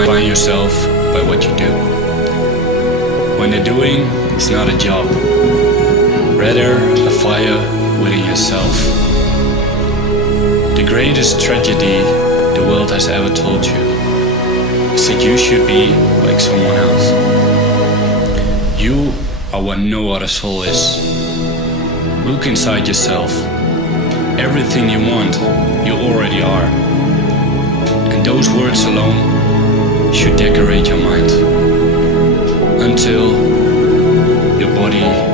define yourself by what you do. When the doing is not a job, rather a fire within yourself. The greatest tragedy the world has ever told you is that you should be like someone else. You are what no other soul is. Look inside yourself. Everything you want, you already are. And those words alone should decorate your mind until your body